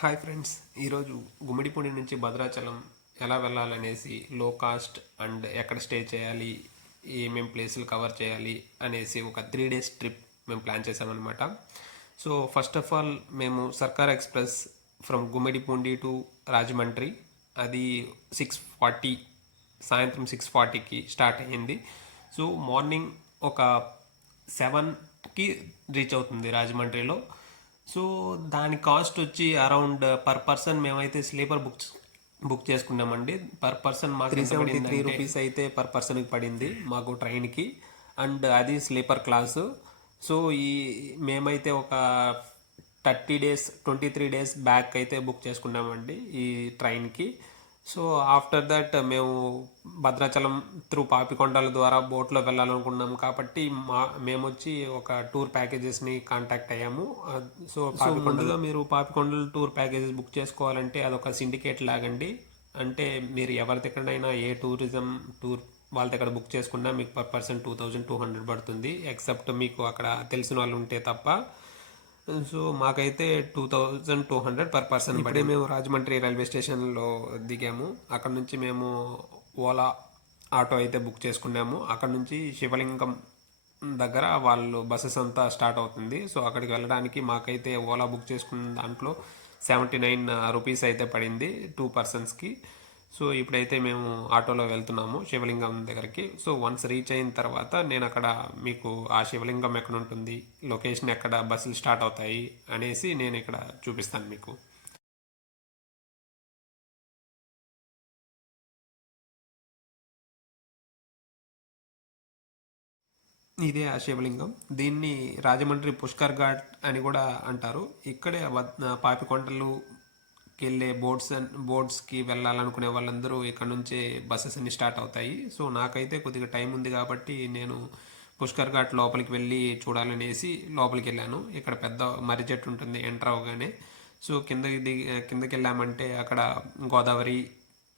Hi friends, ఈరోజు గుమ్మిడిపూడి నుంచి భద్రాచలం ఎలా వెళ్ళాలనేసి లో కాస్ట్ అండ్ ఎక్కడ స్టే చేయాలి, ఏమేం ప్లేసులు కవర్ చేయాలి అనేసి ఒక 3 days ట్రిప్ మేము ప్లాన్ చేసామన్నమాట. సో ఫస్ట్ ఆఫ్ ఆల్ మేము సర్కార్ ఎక్స్ప్రెస్ ఫ్రమ్ గుమ్మిడిపూడి టు రాజమండ్రి, అది 6:40 సాయంత్రం 6:40కి స్టార్ట్ అయ్యింది. సో మార్నింగ్ ఒక 7కి రీచ్ అవుతుంది రాజమండ్రిలో. సో దాని కాస్ట్ వచ్చి అరౌండ్ పర్ పర్సన్ మేమైతే స్లీపర్ బుక్ చేసుకున్నామండి. పర్ పర్సన్ మాకు 373 రూపీస్ అయితే పర్ పర్సన్కి పడింది మాకు ట్రైన్కి, అండ్ అది స్లీపర్ క్లాసు. సో మేమైతే ఒక 30 days 23 days బ్యాక్ అయితే బుక్ చేసుకున్నామండి ఈ ట్రైన్కి. సో ఆఫ్టర్ దట్ మేము భద్రాచలం త్రూ పాపికొండల ద్వారా బోట్లో వెళ్ళాలనుకున్నాం కాబట్టి మేము వచ్చి ఒక టూర్ ప్యాకేజెస్ని కాంటాక్ట్ అయ్యాము. సో ముందుగా మీరు పాపికొండలు టూర్ ప్యాకేజెస్ బుక్ చేసుకోవాలంటే అదొక సిండికేట్ లాగండి. అంటే మీరు ఎవరి దగ్గరైనా ఏ టూరిజం టూర్ వాళ్ళ దగ్గర బుక్ చేసుకున్నా మీకు పర్ పర్సన్ 2200 పడుతుంది, ఎక్సెప్ట్ మీకు అక్కడ తెలిసిన వాళ్ళు ఉంటే తప్ప. సో మాకైతే 2200 పర్ పర్సన్. ఇప్పుడే మేము రాజమండ్రి రైల్వే స్టేషన్లో దిగాము. అక్కడ నుంచి మేము ఓలా ఆటో అయితే బుక్ చేసుకున్నాము. అక్కడ నుంచి శివలింగం దగ్గర వాళ్ళు బస్సెస్ అంతా స్టార్ట్ అవుతుంది. సో అక్కడికి వెళ్ళడానికి మాకైతే ఓలా బుక్ చేసుకున్న దాంట్లో 79 రూపీస్ అయితే పడింది 2 పర్సన్స్కి. సో ఇప్పుడైతే మేము ఆటోలో వెళ్తున్నాము శివలింగం దగ్గరికి. సో వన్స్ రీచ్ అయిన తర్వాత నేను అక్కడ మీకు ఆ శివలింగం ఎక్కడ ఉంటుంది, లొకేషన్ ఎక్కడ బస్సులు స్టార్ట్ అవుతాయి అనేసి నేను ఇక్కడ చూపిస్తాను మీకు. ఇదే ఆ శివలింగం. దీన్ని రాజమండ్రి పుష్కర్ ఘాట్ అని కూడా అంటారు. ఇక్కడే పాపికొండలుకి వెళ్ళే బోట్స్కి వెళ్ళాలనుకునే వాళ్ళందరూ ఇక్కడ నుంచే బస్సెస్ అన్ని స్టార్ట్ అవుతాయి. సో నాకైతే కొద్దిగా టైం ఉంది కాబట్టి నేను పుష్కర్ ఘాట్ లోపలికి వెళ్ళి చూడాలనేసి లోపలికి వెళ్ళాను. ఇక్కడ పెద్ద మర్రి చెట్టు ఉంటుంది ఎంటర్ అవగానే. సో కిందకి వెళ్ళామంటే అక్కడ గోదావరి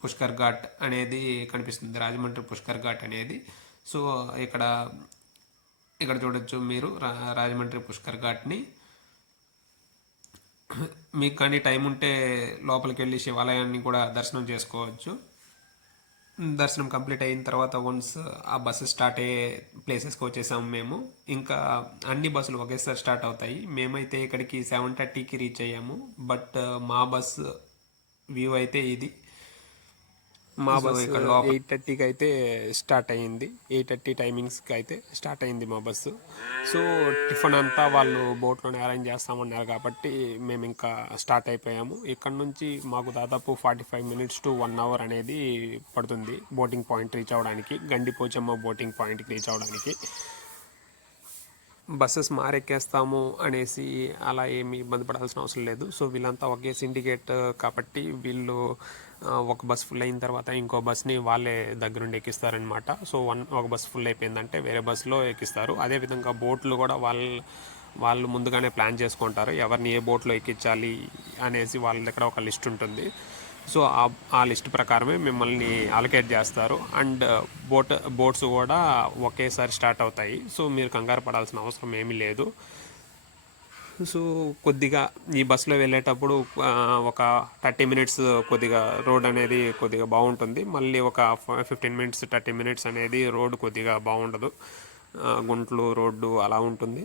పుష్కర్ ఘాట్ అనేది కనిపిస్తుంది, రాజమండ్రి పుష్కర్ ఘాట్ అనేది. సో ఇక్కడ చూడొచ్చు మీరు రాజమండ్రి పుష్కర్ ఘాట్ని. మీకు కానీ టైం ఉంటే లోపలికి వెళ్ళి శివాలయాన్ని కూడా దర్శనం చేసుకోవచ్చు. దర్శనం కంప్లీట్ అయిన తర్వాత వన్స్ ఆ బస్సు స్టార్ట్ అయ్యే ప్లేసెస్కి వచ్చేసాము మేము. ఇంకా అన్ని బస్సులు ఒకేసారి స్టార్ట్ అవుతాయి. మేమైతే ఇక్కడికి 7:30కి రీచ్ అయ్యాము. బట్ మా బస్ వ్యూ అయితే ఇది. మా బస్సు ఇక్కడ 8:30కి అయితే స్టార్ట్ అయ్యింది. 8:30 టైమింగ్స్కి అయితే స్టార్ట్ అయింది మా బస్సు. సో టిఫిన్ అంతా వాళ్ళు బోట్లోనే అరేంజ్ చేస్తామన్నారు కాబట్టి మేము ఇంకా స్టార్ట్ అయిపోయాము. ఇక్కడ నుంచి మాకు దాదాపు 45 minutes to 1 hour అనేది పడుతుంది బోటింగ్ పాయింట్ రీచ్ అవ్వడానికి, గండిపోచమ్మ బోటింగ్ పాయింట్కి రీచ్ అవ్వడానికి. బస్సెస్ మారెక్కేస్తాము అనేసి అలా ఏమి ఇబ్బంది పడాల్సిన అవసరం లేదు. సో వీళ్ళంతా ఒకే సిండికేట్ కాబట్టి వీళ్ళు ఒక బస్ ఫుల్ అయిన తర్వాత ఇంకో బస్ని వాళ్ళే దగ్గరుండి ఎక్కిస్తారనమాట. సో ఒక బస్ ఫుల్ అయిపోయిందంటే వేరే బస్సులో ఎక్కిస్తారు. అదేవిధంగా బోట్లు కూడా వాళ్ళు ముందుగానే ప్లాన్ చేసుకుంటారు ఎవరిని ఏ బోట్లో ఎక్కించాలి అనేసి. వాళ్ళ దగ్గర ఒక లిస్ట్ ఉంటుంది. సో ఆ లిస్ట్ ప్రకారమే మిమ్మల్ని అలొకేట్ చేస్తారు. అండ్ బోట్స్ కూడా ఒకేసారి స్టార్ట్ అవుతాయి. సో మీరు కంగారు పడాల్సిన అవసరం ఏమీ లేదు. సో కొద్దిగా ఈ బస్సులో వెళ్ళేటప్పుడు ఒక 30 minutes కొద్దిగా రోడ్ అనేది కొద్దిగా బాగుంటుంది. మళ్ళీ ఒక 15 minutes 30 minutes అనేది రోడ్ కొద్దిగా బాగుండదు, గుంటలు రోడ్డు అలా ఉంటుంది.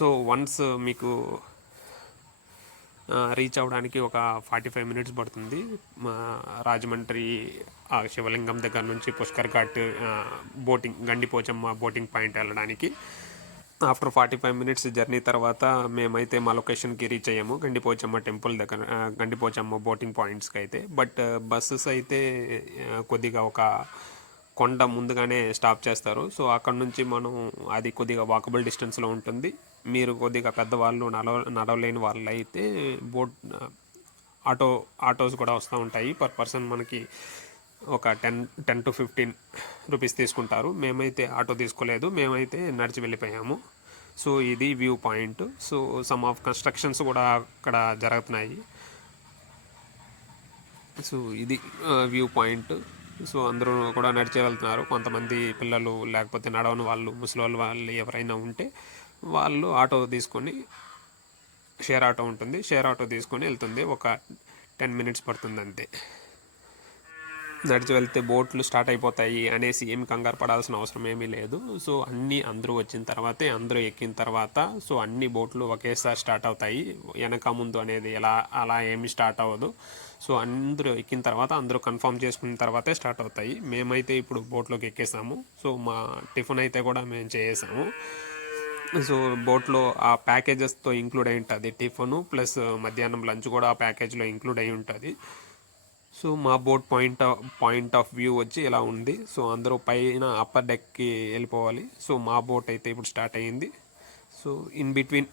సో వన్స్ మీకు రీచ్ అవ్వడానికి ఒక 45 minutes పడుతుంది రాజమండ్రి శివలింగం దగ్గర నుంచి Pushkar ghat boating Gandipochamma boating point వెళ్ళడానికి. ఆఫ్టర్ 45 minutes జర్నీ తర్వాత మేమైతే మా లొకేషన్కి రీచ్ అయ్యాము, గండిపోచమ్మ టెంపుల్ దగ్గర, గండిపోచమ్మ బోటింగ్ పాయింట్స్కి అయితే. బట్ బస్సెస్ అయితే కొద్దిగా ఒక కొండ ముందుగానే స్టాప్ చేస్తారు. సో అక్కడ నుంచి మనం అది కొద్దిగా వాకబుల్ డిస్టెన్స్లో ఉంటుంది. మీరు కొద్దిగా పెద్దవాళ్ళు నడవలేని వాళ్ళు అయితే ఆటోస్ కూడా వస్తూ ఉంటాయి. పర్ పర్సన్ మనకి ఒక 10 to 15 రూపీస్ తీసుకుంటారు. మేమైతే ఆటో తీసుకోలేదు, మేమైతే నడిచి వెళ్ళిపోయాము. సో ఇది view point. So some of constructions కూడా అక్కడ జరుగుతున్నాయి. సో ఇది వ్యూ పాయింట్. సో అందరూ కూడా నడిచే వెళ్తున్నారు. కొంతమంది పిల్లలు లేకపోతే నడవని వాళ్ళు, ముసలి వాళ్ళు ఎవరైనా ఉంటే వాళ్ళు ఆటో తీసుకొని షేర్ ఆటో ఉంటుంది, షేర్ ఆటో తీసుకొని వెళ్తుంది. ఒక 10 మినిట్స్ పడుతుంది అంతే. నడిచి వెళ్తే బోట్లు స్టార్ట్ అయిపోతాయి అనేసి ఏమి కంగారు పడాల్సిన అవసరం ఏమీ లేదు. సో అందరూ వచ్చిన తర్వాతే, అందరూ ఎక్కిన తర్వాత సో అన్ని బోట్లు ఒకేసారి స్టార్ట్ అవుతాయి. వెనక ముందు అనేది అలా ఏమి స్టార్ట్ అవ్వదు. సో అందరూ ఎక్కిన తర్వాత, అందరూ కన్ఫర్మ్ చేసుకున్న తర్వాతే స్టార్ట్ అవుతాయి. మేమైతే ఇప్పుడు బోట్లోకి ఎక్కేసాము. సో మా టిఫిన్ అయితే కూడా మేము చేసాము. సో బోట్లో ఆ ప్యాకేజెస్తో ఇంక్లూడ్ అయి ఉంటుంది. టిఫిన్ ప్లస్ మధ్యాహ్నం లంచ్ కూడా ఆ ప్యాకేజ్లో ఇంక్లూడ్ అయి ఉంటుంది. సో మా బోట్ పాయింట్ ఆఫ్ వ్యూ వచ్చి ఇలా ఉంది. సో అందరూ పైన అప్పర్ డెక్కి వెళ్ళిపోవాలి. సో మా బోట్ అయితే ఇప్పుడు స్టార్ట్ అయ్యింది. So in between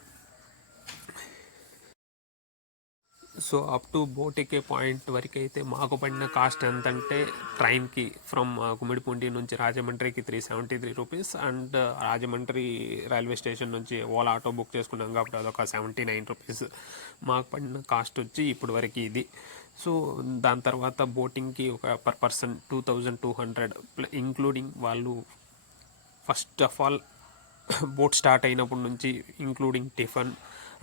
so up to boat ఎక్కే పాయింట్ వరకు అయితే మాకు పడిన కాస్ట్ ఎంతంటే, ట్రైన్కి ఫ్రమ్ గుమ్మిడిపూండి నుంచి రాజమండ్రికి 373 rupees, and Rajahmundry railway station నుంచి ఓలా ఆటో బుక్ చేసుకున్నాం కాబట్టి అదొక 79 రూపీస్. మాకు పడిన కాస్ట్ వచ్చి ఇప్పుడు వరకు ఇది. సో దాని తర్వాత బోటింగ్కి ఒక పర్ పర్సన్ 2200, ఇంక్లూడింగ్ వాళ్ళు first of all boat start అయినప్పటి నుంచి including tiffin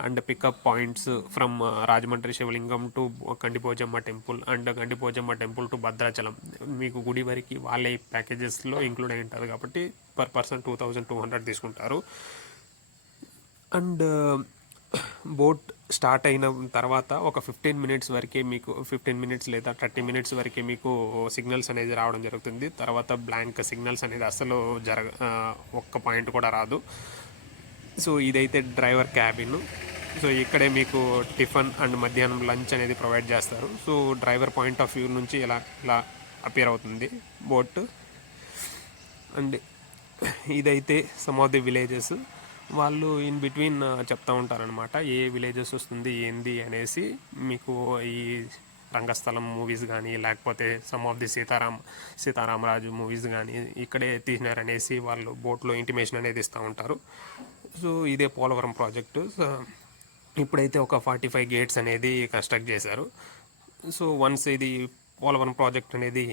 and pickup points from Rajahmundry Shivalingam to Gandipochamma temple and Gandipochamma temple to Bhadrachalam, మీకు గుడి వరకు వాళ్ళే ప్యాకేజెస్లో ఇంక్లూడ్ అయి ఉంటుంది కాబట్టి పర్ పర్సన్ 2200 తీసుకుంటారు. అండ్ బోట్ స్టార్ట్ అయిన తర్వాత ఒక 15 మినిట్స్ వరకే మీకు 15 మినిట్స్ లేదా 30 మినిట్స్ వరకే మీకు సిగ్నల్స్ అనేది రావడం జరుగుతుంది. తర్వాత బ్లాంక్ సిగ్నల్స్ అనేది అసలు ఒక్క పాయింట్ కూడా రాదు. సో ఇదైతే డ్రైవర్ క్యాబిన్. సో ఇక్కడే మీకు టిఫిన్ అండ్ మధ్యాహ్నం లంచ్ అనేది ప్రొవైడ్ చేస్తారు. So driver point of view నుంచి ఇలా అపియర్ అవుతుంది బోట్. అండ్ ఇదైతే సమ్ ఆఫ్ ది విలేజెస్. వాళ్ళు ఇన్ బిట్వీన్ చెప్తూ ఉంటారనమాట ఏ విలేజెస్ వస్తుంది ఏంది అనేసి. మీకు ఈ రంగస్థలం మూవీస్ కానీ లేకపోతే some of the Sitaramaraju movies కానీ ఇక్కడే తీసినారనేసి వాళ్ళు బోట్లో ఇంటిమేషన్ అనేది ఇస్తూ ఉంటారు. సో ఇదే పోలవరం ప్రాజెక్టు. ఇప్పుడైతే ఒక 45 గేట్స్ అనేది కన్స్ట్రక్ట్ చేశారు. సో వన్స్ ఇది పోలవరం ప్రాజెక్ట్ అనేది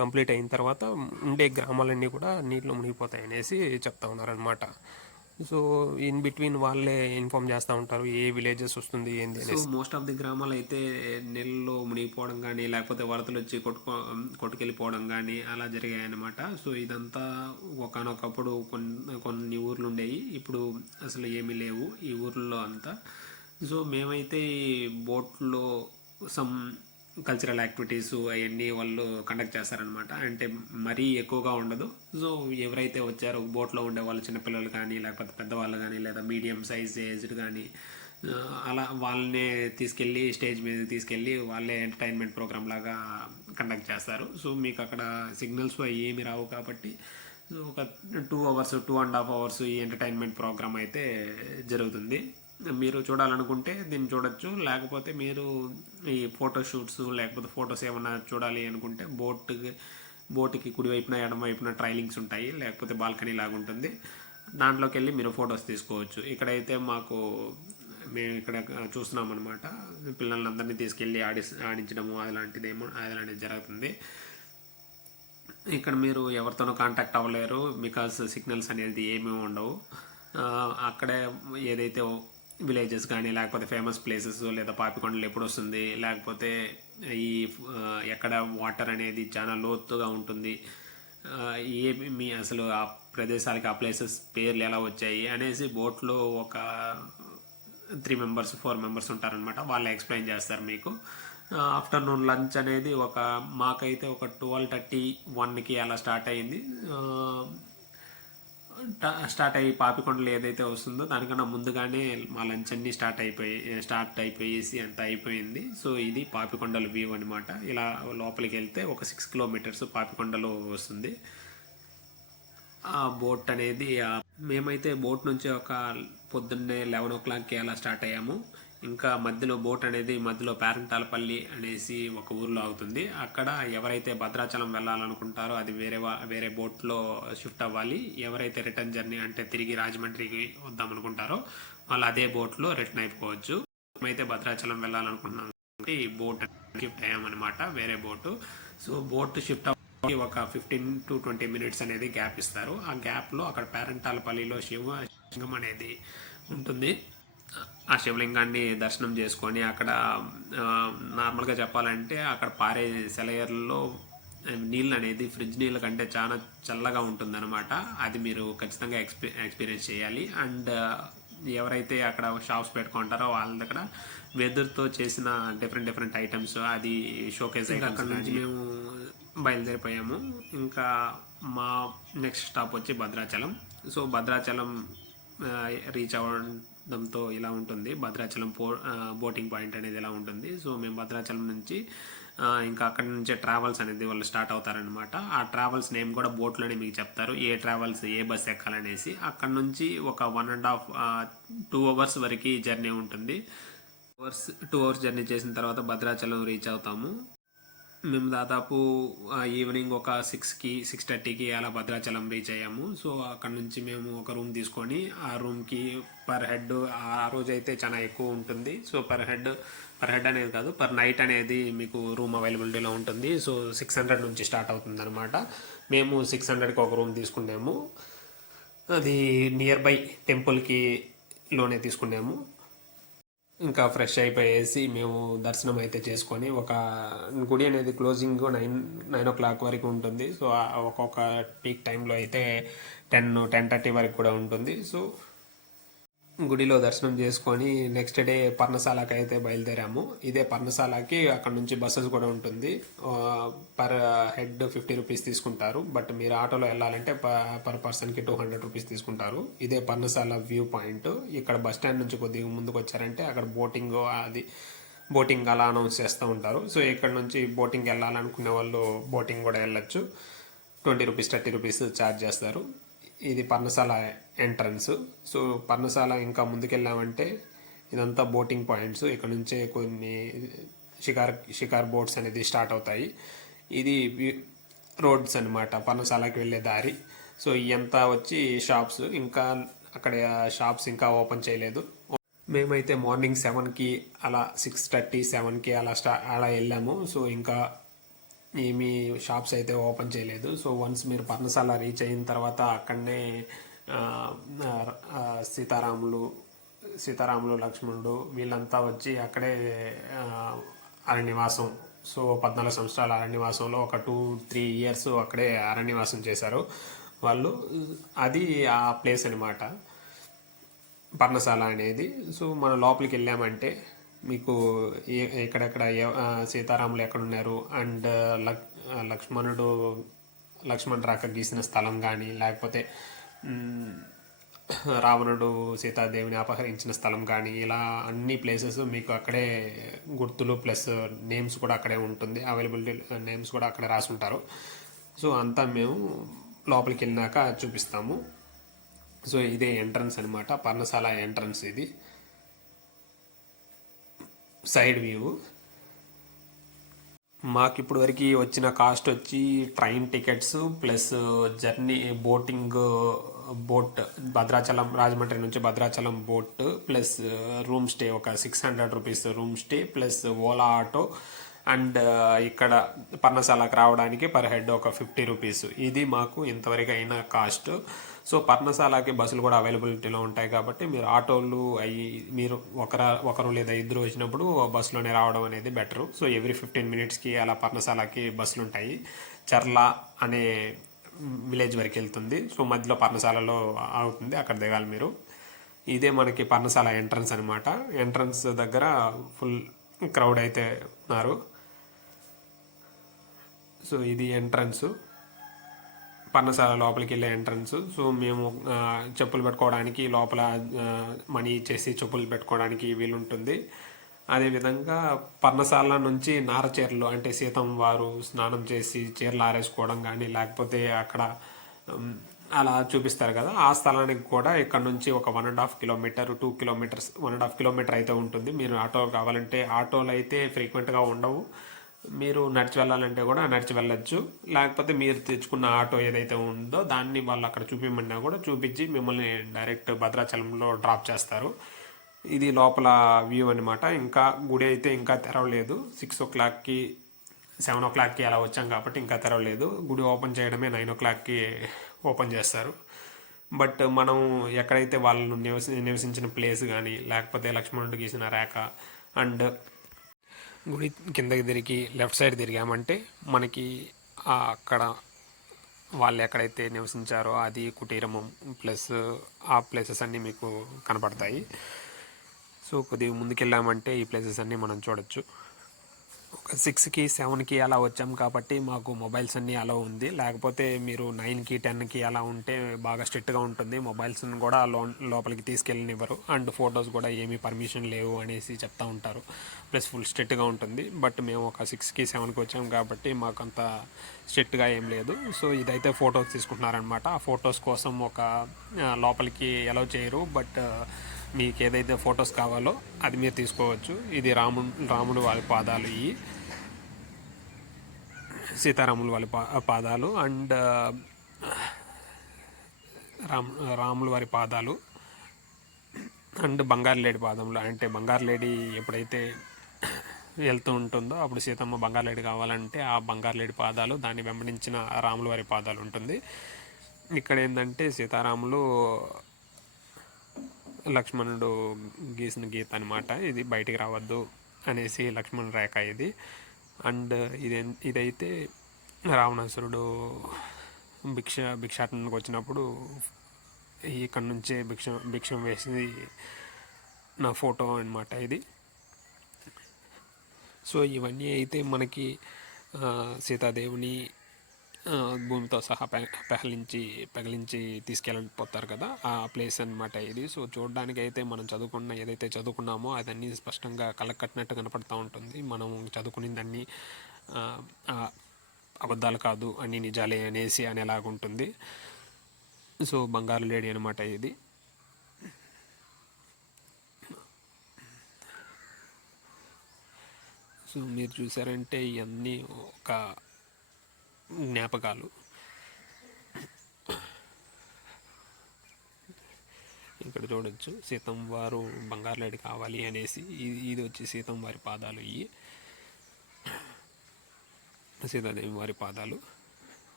కంప్లీట్ అయిన తర్వాత ఉండే గ్రామాలన్నీ కూడా నీటిలో మునిగిపోతాయి అనేసి చెప్తా ఉన్నారనమాట. సో ఇన్ బిట్వీన్ వాళ్ళే ఇన్ఫామ్ చేస్తూ ఉంటారు ఏ విలేజెస్ వస్తుంది ఏంది అనేసి. సో మోస్ట్ ఆఫ్ ది గ్రామాలు అయితే నీళ్ళలో మునిగిపోవడం కానీ లేకపోతే వరదలు వచ్చి కొట్టుకెళ్ళిపోవడం కానీ అలా జరిగాయి అన్నమాట. సో ఇదంతా ఒకనొకప్పుడు కొన్ని ఊర్లు ఉండేవి, ఇప్పుడు అసలు ఏమీ లేవు ఈ ఊర్లో అంతా. సో మేమైతే బోట్లో సమ్ కల్చరల్ యాక్టివిటీస్ అవన్నీ వాళ్ళు కండక్ట్ చేస్తారనమాట. అంటే మరీ ఎక్కువగా ఉండదు. సో ఎవరైతే వచ్చారో బోట్లో ఉండే వాళ్ళు చిన్నపిల్లలు కానీ లేకపోతే పెద్దవాళ్ళు కానీ లేదా మీడియం సైజ్ ఏజ్డ్ కానీ అలా వాళ్ళనే తీసుకెళ్ళి స్టేజ్ మీద తీసుకెళ్ళి వాళ్ళే ఎంటర్టైన్మెంట్ ప్రోగ్రామ్ లాగా కండక్ట్ చేస్తారు. సో మీకు అక్కడ సిగ్నల్స్ ఏమి రావు కాబట్టి ఒక 2 అవర్స్ 2.5 అవర్స్ ఈ ఎంటర్టైన్మెంట్ ప్రోగ్రామ్ అయితే జరుగుతుంది. మీరు చూడాలనుకుంటే దీన్ని చూడొచ్చు. లేకపోతే మీరు ఈ ఫోటోషూట్స్ లేకపోతే ఫొటోస్ ఏమన్నా చూడాలి అనుకుంటే బోట్కి కుడివైపున ఎడమ వైపున ట్రైలింగ్స్ ఉంటాయి, లేకపోతే బాల్కనీ లాగా ఉంటుంది, దాంట్లోకి వెళ్ళి మీరు ఫొటోస్ తీసుకోవచ్చు. ఇక్కడైతే మేము ఇక్కడ చూస్తున్నాం అనమాట. పిల్లలందరినీ తీసుకెళ్ళి ఆడించడము అలాంటిది జరుగుతుంది. ఇక్కడ మీరు ఎవరితోనూ కాంటాక్ట్ అవ్వలేరు, బికాస్ సిగ్నల్స్ అనేది ఏమీ ఉండవు. అక్కడే ఏదైతే విలేజెస్ కానీ లేకపోతే ఫేమస్ ప్లేసెస్ లేదా పాపికొండలు ఎప్పుడు వస్తుంది, లేకపోతే ఈ ఎక్కడ వాటర్ అనేది చాలా లోతుగా ఉంటుంది, మీ అసలు ఆ ప్రదేశాలకి ఆ ప్లేసెస్ పేర్లు ఎలా వచ్చాయి అనేసి బోట్లో ఒక 3 మెంబర్స్ 4 మెంబర్స్ ఉంటారనమాట. వాళ్ళు ఎక్స్ప్లెయిన్ చేస్తారు మీకు. ఆఫ్టర్నూన్ లంచ్ అనేది మాకైతే ఒక 12:31కి అలా స్టార్ట్ అయింది. స్టార్ట్ అయ్యి పాపికొండలు ఏదైతే వస్తుందో దానికన్నా ముందుగానే మా లంచ్ అన్నీ స్టార్ట్ అయిపోయేసి అంత అయిపోయింది. సో ఇది పాపికొండల వ్యూ అనమాట. ఇలా లోపలికి వెళ్తే ఒక 6 కిలోమీటర్స్ పాపికొండలో వస్తుంది ఆ బోట్ అనేది. మేమైతే బోట్ నుంచి ఒక పొద్దున్నే 11 o'clockకి అలా స్టార్ట్ అయ్యాము. ఇంకా మధ్యలో బోట్ అనేది మధ్యలో పేరంటాలపల్లి అనేసి ఒక ఊర్లో అవుతుంది. అక్కడ ఎవరైతే భద్రాచలం వెళ్ళాలనుకుంటారో అది వేరే బోట్లో షిఫ్ట్ అవ్వాలి. ఎవరైతే రిటర్న్ జర్నీ అంటే తిరిగి రాజమండ్రికి వద్దామనుకుంటారో వాళ్ళు అదే బోట్లో రిటర్న్ అయిపోవచ్చు. మేమైతే భద్రాచలం వెళ్ళాలనుకున్నాం కాబట్టి ఈ బోట్ షిఫ్ట్ అయ్యామన్నమాట, వేరే బోటు. సో బోట్ షిఫ్ట్ అవ్వడానికి ఒక 15 to 20 మినిట్స్ అనేది గ్యాప్ ఇస్తారు. ఆ గ్యాప్లో అక్కడ పేరంటాలపల్లిలో శివలింగం అనేది ఉంటుంది. ఆ శివలింగాన్ని దర్శనం చేసుకొని అక్కడ నార్మల్గా చెప్పాలంటే అక్కడ పారే సెలయర్లో నీళ్ళు అనేది ఫ్రిడ్జ్ నీళ్ళ కంటే చాలా చల్లగా ఉంటుందన్నమాట. అది మీరు ఖచ్చితంగా ఎక్స్పీరియన్స్ చేయాలి. అండ్ ఎవరైతే అక్కడ షాప్స్ పెట్టుకుంటారో వాళ్ళ దగ్గర వెదురుతో చేసిన డిఫరెంట్ ఐటమ్స్ అది షోకేస్ అక్కడ నుంచి మేము బయలుదేరిపోయాము. ఇంకా మా నెక్స్ట్ స్టాప్ వచ్చి భద్రాచలం. సో భద్రాచలం రీచ్ అవ్వడంతో ఇలా ఉంటుంది. భద్రాచలం బోటింగ్ పాయింట్ అనేది ఇలా ఉంటుంది. సో మేము భద్రాచలం నుంచి ఇంకా అక్కడి నుంచే ట్రావెల్స్ అనేది వాళ్ళు స్టార్ట్ అవుతారనమాట. ఆ ట్రావెల్స్ నేమ్ కూడా బోట్లోనే మీకు చెప్తారు, ఏ ట్రావెల్స్ ఏ బస్ ఎక్కాలనేసి. అక్కడ నుంచి ఒక 1.5 2 hours వరకు జర్నీ ఉంటుంది. 2 hours జర్నీ చేసిన తర్వాత భద్రాచలం రీచ్ అవుతాము. మేము దాదాపు ఈవినింగ్ ఒక 6:30కి అలా భద్రాచలం రీచ్ అయ్యాము. సో అక్కడ నుంచి మేము ఒక రూమ్ తీసుకొని ఆ రూమ్కి పర్ హెడ్ ఆ రోజు అయితే చాలా ఎక్కువ ఉంటుంది. సో పర్ హెడ్ అనేది కాదు, పర్ నైట్ అనేది మీకు రూమ్ అవైలబిలిటీలో ఉంటుంది. సో 600 నుంచి స్టార్ట్ అవుతుంది అనమాట. మేము 600కి ఒక రూమ్ తీసుకున్నాము. అది నియర్ బై టెంపుల్కి లోనే తీసుకున్నాము. ఇంకా ఫ్రెష్ అయిపోయేసి మేము దర్శనం అయితే చేసుకొని, ఒక గుడి అనేది క్లోజింగ్ 9 o'clock వరకు ఉంటుంది. సో ఒక్కొక్క పీక్ టైంలో అయితే 10-10:30 వరకు కూడా ఉంటుంది. సో గుడిలో దర్శనం చేసుకొని నెక్స్ట్ డే పర్ణశాలకి అయితే బయలుదేరాము. ఇదే పర్ణశాలకి అక్కడ నుంచి బస్సెస్ కూడా ఉంటుంది. పర్ హెడ్ 50 రూపీస్ తీసుకుంటారు. బట్ మీరు ఆటోలో వెళ్ళాలంటే పర్ పర్సన్కి 200 రూపీస్ తీసుకుంటారు. ఇదే పర్ణశాల వ్యూ పాయింట్. ఇక్కడ బస్ స్టాండ్ నుంచి కొద్దిగా ముందుకు వచ్చారంటే అక్కడ బోటింగ్ అలా అనౌన్స్ చేస్తూ ఉంటారు. సో ఇక్కడ నుంచి బోటింగ్ వెళ్ళాలనుకునే వాళ్ళు బోటింగ్ కూడా వెళ్ళొచ్చు. 20 రూపీస్ 30 రూపీస్ ఛార్జ్ చేస్తారు. ఇది పర్ణశాల ఎంట్రన్స్. సో పర్ణశాల ఇంకా ముందుకెళ్ళామంటే ఇదంతా బోటింగ్ పాయింట్స్. ఇక్కడ నుంచే కొన్ని షికార్ బోట్స్ అనేది స్టార్ట్ అవుతాయి. ఇది రోడ్స్ అనమాట, పర్ణశాలకి వెళ్ళే దారి. సో ఇదంతా వచ్చి షాప్స్. ఇంకా అక్కడ షాప్స్ ఇంకా ఓపెన్ చేయలేదు. మేమైతే మార్నింగ్ 7కి అలా 6:30 7కి అలా వెళ్ళాము. సో ఇంకా ఏమీ షాప్స్ అయితే ఓపెన్ చేయలేదు. సో వన్స్ మీరు పర్ణశాల రీచ్ అయిన తర్వాత అక్కడనే సీతారాములు లక్ష్మణుడు వీళ్ళంతా వచ్చి అక్కడే అరణ్యవాసం. సో 14 సంవత్సరాల అరణ్యవాసంలో ఒక 2-3 years అక్కడే అరణ్యవాసం చేశారు వాళ్ళు. అది ఆ ప్లేస్ అనమాట పర్ణశాల అనేది. సో మనం లోపలికి వెళ్ళామంటే మీకు ఎక్కడెక్కడ సీతారాములు ఎక్కడున్నారు అండ్ లక్ష్మణ్ రాక గీసిన స్థలం కానీ, లేకపోతే రావణుడు సీతాదేవిని అపహరించిన స్థలం కానీ, ఇలా అన్ని ప్లేసెస్ మీకు అక్కడే గుర్తులు ప్లస్ నేమ్స్ కూడా అక్కడే ఉంటుంది. అవైలబిలిటీ నేమ్స్ కూడా అక్కడే రాసి ఉంటారు. సో అంతా మేము లోపలికి వెళ్ళినాక చూపిస్తాము. సో ఇదే ఎంట్రన్స్ అనమాట, పర్ణశాల ఎంట్రన్స్. ఇది సైడ్ వ్యూ. మాకు ఇప్పుడు వరకు వచ్చిన కాస్ట్ వచ్చి train tickets plus journey boat Rajahmundry నుంచి Bhadrachalam boat plus room stay ఒక 600 rupees room stay plus Ola auto and ఇక్కడ పర్ణశాలకు రావడానికి పర్ హెడ్ ఒక 50 రూపీస్. ఇది మాకు ఇంతవరకు అయిన కాస్ట్. సో పర్ణశాలకి బస్సులు కూడా అవైలబిలిటీలో ఉంటాయి కాబట్టి మీరు ఆటోలు మీరు ఒకరు లేదా ఇద్దరు వచ్చినప్పుడు బస్సులోనే రావడం అనేది బెటరు. సో ఎవ్రీ 15 minutesకి అలా పర్ణశాలకి బస్సులు ఉంటాయి. చర్ల అనే విలేజ్ వరకు వెళ్తుంది. సో మధ్యలో పర్ణశాలలో అవుతుంది, అక్కడ దిగాలి మీరు. ఇదే మనకి పర్ణశాల ఎంట్రన్స్ అనమాట. ఎంట్రన్స్ దగ్గర ఫుల్ క్రౌడ్ అయితే ఉన్నారు. సో ఇది ఎంట్రన్స్, పర్ణశాల లోపలికి వెళ్ళే ఎంట్రన్స్. సో మేము చెప్పులు పెట్టుకోవడానికి లోపల మనీ ఇచ్చేసి చెప్పులు పెట్టుకోవడానికి వీలుంటుంది. అదేవిధంగా పర్ణశాల నుంచి నారచీరలు అంటే సీతం వారు స్నానం చేసి చీరలు ఆరేసుకోవడం కానీ, లేకపోతే అక్కడ అలా చూపిస్తారు కదా, ఆ స్థలానికి కూడా ఇక్కడ నుంచి ఒక 1.5 kilometer 2 kilometers 1.5 kilometer అయితే ఉంటుంది. మీరు ఆటో కావాలంటే ఆటోలు అయితే ఫ్రీక్వెంట్గా ఉండవు. మీరు నడిచి వెళ్ళాలంటే కూడా నడిచి వెళ్ళొచ్చు. లేకపోతే మీరు తెచ్చుకున్న ఆటో ఏదైతే ఉందో దాన్ని వాళ్ళు అక్కడ చూపించమన్నా కూడా చూపించి మిమ్మల్ని డైరెక్ట్ భద్రాచలంలో డ్రాప్ చేస్తారు. ఇది లోపల వ్యూ అనమాట. ఇంకా గుడి అయితే ఇంకా తెరవలేదు. 6 o'clockకి 7 o'clockకి అలా వచ్చాం కాబట్టి ఇంకా తెరవలేదు. గుడి ఓపెన్ చేయడమే 9 o'clockకి ఓపెన్ చేస్తారు. బట్ మనం ఎక్కడైతే వాళ్ళు నివసించిన ప్లేస్ కానీ లేకపోతే లక్ష్మణుడు గీసిన రేఖ అండ్ గుడి కిందకి తిరిగి లెఫ్ట్ సైడ్ తిరిగామంటే మనకి అక్కడ వాళ్ళు ఎక్కడైతే నివసించారో అది కుటీరము ప్లస్ ఆ ప్లేసెస్ అన్నీ మీకు కనపడతాయి. సో కొద్దిగా ముందుకెళ్ళామంటే ఈ ప్లేసెస్ అన్నీ మనం చూడొచ్చు. ఒక 6కి 7కి అలా వచ్చాం కాబట్టి మాకు మొబైల్స్ అన్నీ అలా ఉంది. లేకపోతే మీరు 9కి 10కి అలా ఉంటే బాగా స్ట్రిక్ట్గా ఉంటుంది. మొబైల్స్ని కూడా లోపలికి తీసుకెళ్ళనివ్వరు అండ్ ఫొటోస్ కూడా ఏమీ పర్మిషన్ లేవు అనేసి చెప్తూ ఉంటారు. ప్లస్ ఫుల్ స్ట్రిక్ట్గా ఉంటుంది. బట్ మేము ఒక 6కి 7కి వచ్చాం కాబట్టి మాకు అంత స్ట్రిక్ట్గా ఏం లేదు. సో ఇదైతే ఫొటోస్ తీసుకుంటున్నారనమాట. ఆ ఫొటోస్ కోసం ఒక లోపలికి అలౌ చేయరు. బట్ మీకు ఏదైతే ఫొటోస్ కావాలో అది మీరు తీసుకోవచ్చు. ఇది రాముడు వారి పాదాలు, ఇవి సీతారాములు వాళ్ళ పాదాలు అండ్ రాములు వారి పాదాలు అండ్ బంగారు లేడి పాదములు. అంటే బంగారు లేడి ఎప్పుడైతే వెళ్తూ ఉంటుందో అప్పుడు సీతమ్మ బంగారు లేడి కావాలంటే ఆ బంగారు లేడి పాదాలు, దాన్ని వెంబడించిన రాములు వారి పాదాలు ఉంటుంది. ఇక్కడ ఏంటంటే సీతారాములు లక్ష్మణుడు గీసిన గీత అనమాట. ఇది బయటికి రావద్దు అనేసి లక్ష్మణ్ రేఖ ఇది. అండ్ ఇదైతే రావణాసురుడు భిక్షాటనకు వచ్చినప్పుడు ఇక్కడ నుంచే భిక్షం వేసి నా ఫోటో అనమాట ఇది. సో ఇవన్నీ అయితే మనకి సీతాదేవిని భూమితో సహా పగిలించి తీసుకెళ్ళిపోతారు కదా, ఆ ప్లేస్ అనమాట ఇది. సో చూడడానికి అయితే మనం ఏదైతే చదువుకున్నామో అదన్నీ స్పష్టంగా కళ్ళకు కట్టినట్టు కనపడుతూ ఉంటుంది. మనం చదువుకునేదన్నీ అబద్ధాలు కాదు, అన్నీ నిజాలే అనేలాగుంటుంది. సో బంగారు లేడీ అనమాట ఇది. సో మీరు చూసారంటే ఇవన్నీ ఒక జ్ఞాపకాలు. ఇక్కడ చూడొచ్చు సీతమ్మ వారు బంగారు లేడి కావాలి అనేసి. ఇది వచ్చి సీతమ్మ వారి పాదాలు, ఇవి సీతాదేవి వారి పాదాలు.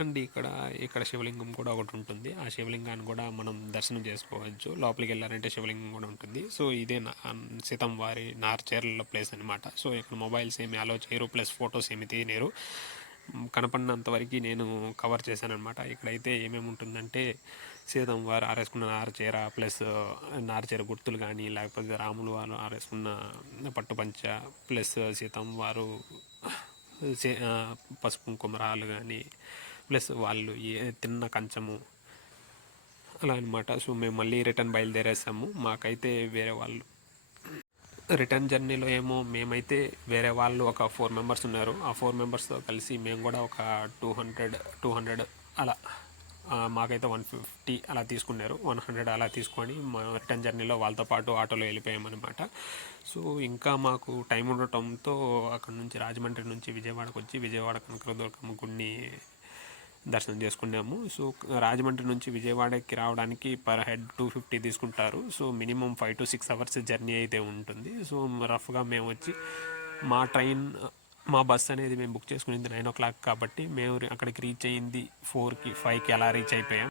అండ్ ఇక్కడ శివలింగం కూడా ఒకటి ఉంటుంది. ఆ శివలింగాన్ని కూడా మనం దర్శనం చేసుకోవచ్చు. లోపలికి వెళ్ళారంటే శివలింగం కూడా ఉంటుంది. సో ఇదే సీతమ్మ వారి నార్చేర్ల ప్లేస్ అనమాట. సో ఇక్కడ మొబైల్స్ ఏమి అలో చేయరు, ప్లస్ ఫొటోస్ ఏమి తీయలేరు. కనపడినంతవరకు నేను కవర్ చేశాను అనమాట. ఇక్కడైతే ఏమేమి ఉంటుందంటే సీతమ్మ వారు ఆరేసుకున్న నారచీర, ప్లస్ నారచీర గుర్తులు కానీ, లేకపోతే రాములు వారు ఆరేసుకున్న పట్టుపంచ, ప్లస్ సీతమ్మ వారు పసుపు కుంకుమరాలు కానీ, ప్లస్ వాళ్ళు తిన్న కంచము అలా అనమాట. సో మేము మళ్ళీ రిటర్న్ బయలుదేరేసాము. మాకైతే వేరే వాళ్ళు రిటర్న్ జర్నీలో మేమైతే వేరే వాళ్ళు ఒక 4 మెంబర్స్ ఉన్నారు. ఆ 4 మెంబర్స్తో కలిసి మేము కూడా ఒక 200 అలా, మాకైతే 150 అలా తీసుకున్నారు. 100 అలా తీసుకొని మా రిటర్న్ జర్నీలో వాళ్ళతో పాటు ఆటోలో వెళ్ళిపోయామన్నమాట. సో ఇంకా మాకు టైం ఉండటంతో అక్కడ నుంచి రాజమండ్రి నుంచి విజయవాడకు వచ్చి విజయవాడ కనకదుర్గమ్మ గుడిని దర్శనం చేసుకున్నాము. సో రాజమండ్రి నుంచి విజయవాడకి రావడానికి పర్ హెడ్ 250 తీసుకుంటారు. So minimum 5 to 6 hours journey అయితే ఉంటుంది. సో రఫ్గా మేము వచ్చి మా బస్ అనేది మేము బుక్ చేసుకునేది 9 o'clock కాబట్టి మేము అక్కడికి రీచ్ అయ్యింది 4కి 5కి అలా రీచ్ అయిపోయాం.